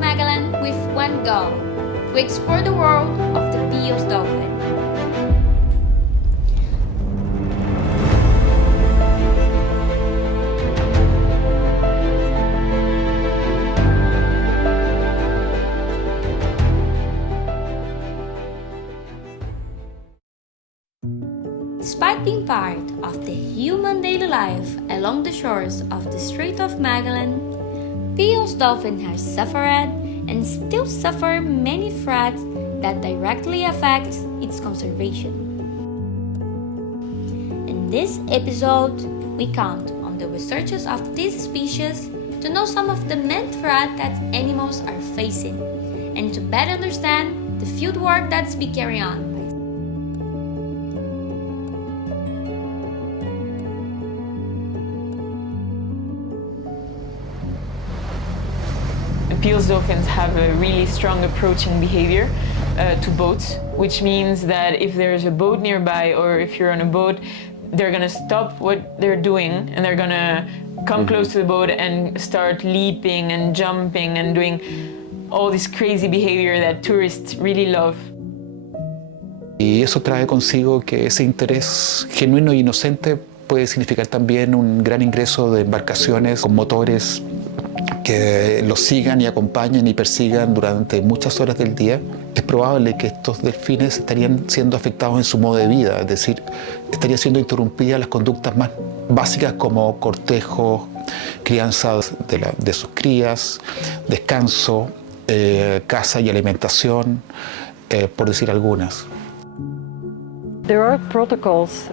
Magellan with one goal: to explore the world of the Peale dolphin. Despite being part of the human daily life along the shores of the Strait of Magellan, Peale dolphin has suffered and still suffer many threats that directly affect its conservation. In this episode, we count on the researchers of this species to know some of the main threats that animals are facing and to better understand the field work that's being carried on. Peale dolphins have a really strong approaching behavior to boats, which means that if there's a boat nearby or if you're on a boat, they're gonna stop what they're doing and they're gonna come close to the boat and start leaping and jumping and doing all this crazy behavior that tourists really love. Y eso trae consigo que ese interés genuino e inocente puede significar también un gran ingreso de embarcaciones con motores que los sigan y acompañen y persigan durante muchas horas del día. Es probable que estos delfines estarían siendo afectados en su modo de vida, es decir, estarían siendo interrumpidas las conductas más básicas como cortejo, crianza de sus crías, descanso, caza y alimentación, por decir algunas. There are protocols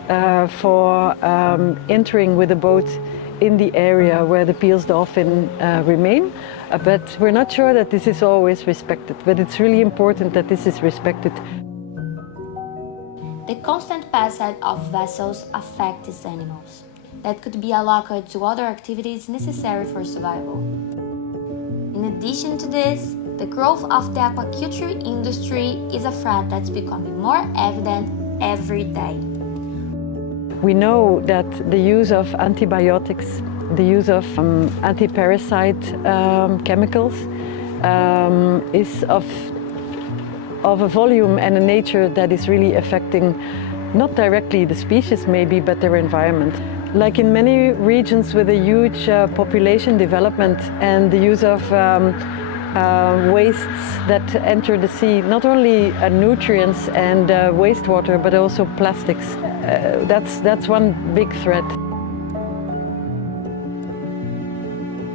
for entering with a boat in the area where the Peale dolphin remain, but we're not sure that this is always respected, but it's really important that this is respected. The constant passage of vessels affect these animals that could be allocate to other activities necessary for survival. In addition to this, the growth of the aquaculture industry is a threat that's becoming more evident every day. We know that the use of antibiotics, the use of anti-parasite chemicals is of a volume and a nature that is really affecting not directly the species maybe, but their environment. Like in many regions with a huge population development and the use of wastes that enter the sea, not only nutrients and wastewater, but also plastics. That's one big threat.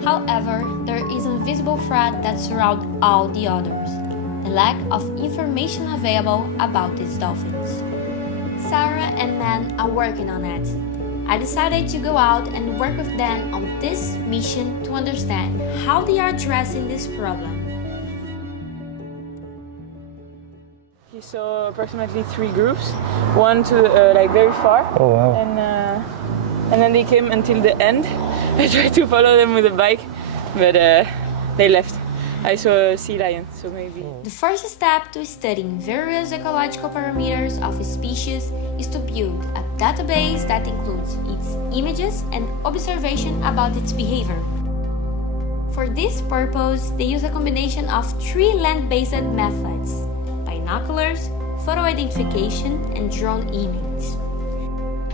However, there is an invisible threat that surrounds all the others: the lack of information available about these dolphins. Sarah and Nan are working on it. I decided to go out and work with them on this mission to understand how they are addressing this problem. You saw approximately 3 groups, one to like very far. Oh, wow. And then they came until the end. I tried to follow them with a bike, but they left. I saw a sea lion, so maybe. The first step to studying various ecological parameters of a species is to build a database that includes its images and observation about its behavior. For this purpose, they use a combination of 3 land-based methods: binoculars, photo identification, and drone images.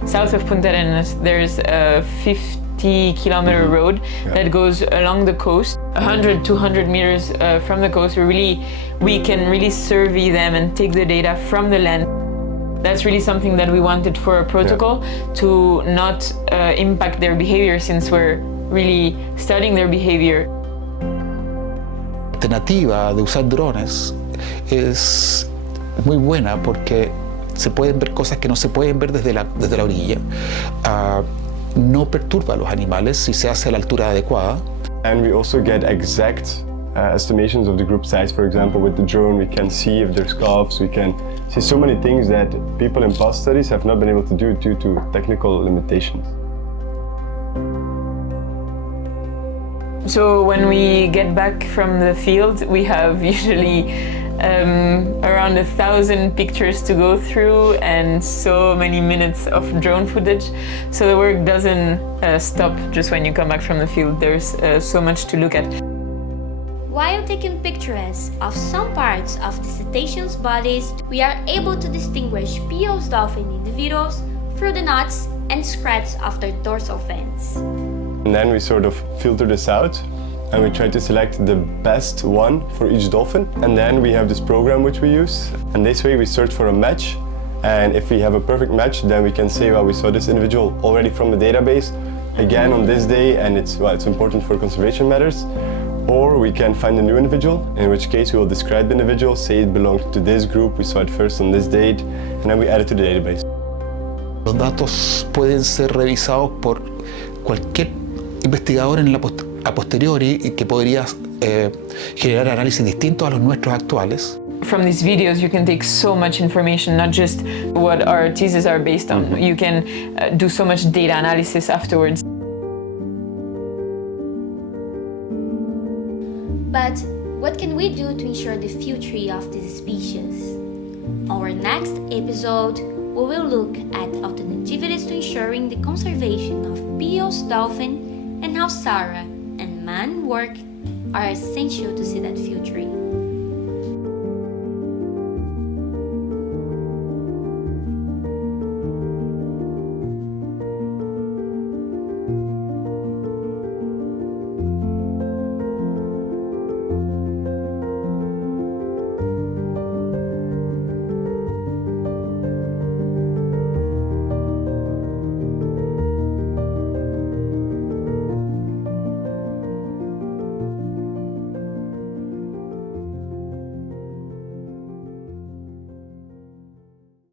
South of Punta Arenas, there's a 50-kilometer road that goes along the coast. 100, 200 meters from the coast, we can really survey them and take the data from the land. That's really something that we wanted for a protocol to not impact their behavior, since we're really studying their behavior. La alternativa de usar drones es muy buena porque se pueden ver cosas que no se pueden ver desde la orilla. No perturba a los animales si se hace a la altura adecuada. And we also get exact estimations of the group size. For example, with the drone we can see if there's calves, we can see so many things that people in past studies have not been able to do due to technical limitations. So when we get back from the field, we have usually around 1,000 pictures to go through and so many minutes of drone footage. So the work doesn't stop just when you come back from the field. There's so much to look at. While taking pictures of some parts of the cetaceans' bodies, we are able to distinguish Peale's dolphin individuals through the knots and scratches of their dorsal fins. And then we sort of filter this out and we try to select the best one for each dolphin. And then we have this program which we use. And this way we search for a match. And if we have a perfect match, then we can say, well, we saw this individual already from the database, again on this day, and it's important for conservation matters. Or we can find a new individual, in which case we will describe the individual, say it belongs to this group, we saw it first on this date, and then we add it to the database. Los datos pueden ser revisados por cualquier investigador a posteriori y que podría generar análisis distintos a los nuestros actuales. From these videos you can take so much information, not just what our theses are based on. You can do so much data analysis afterwards. But what can we do to ensure the future of this species? Our next episode, we will look at alternatives to ensuring the conservation of Peale's dolphin and how Sarah and man work are essential to see that future.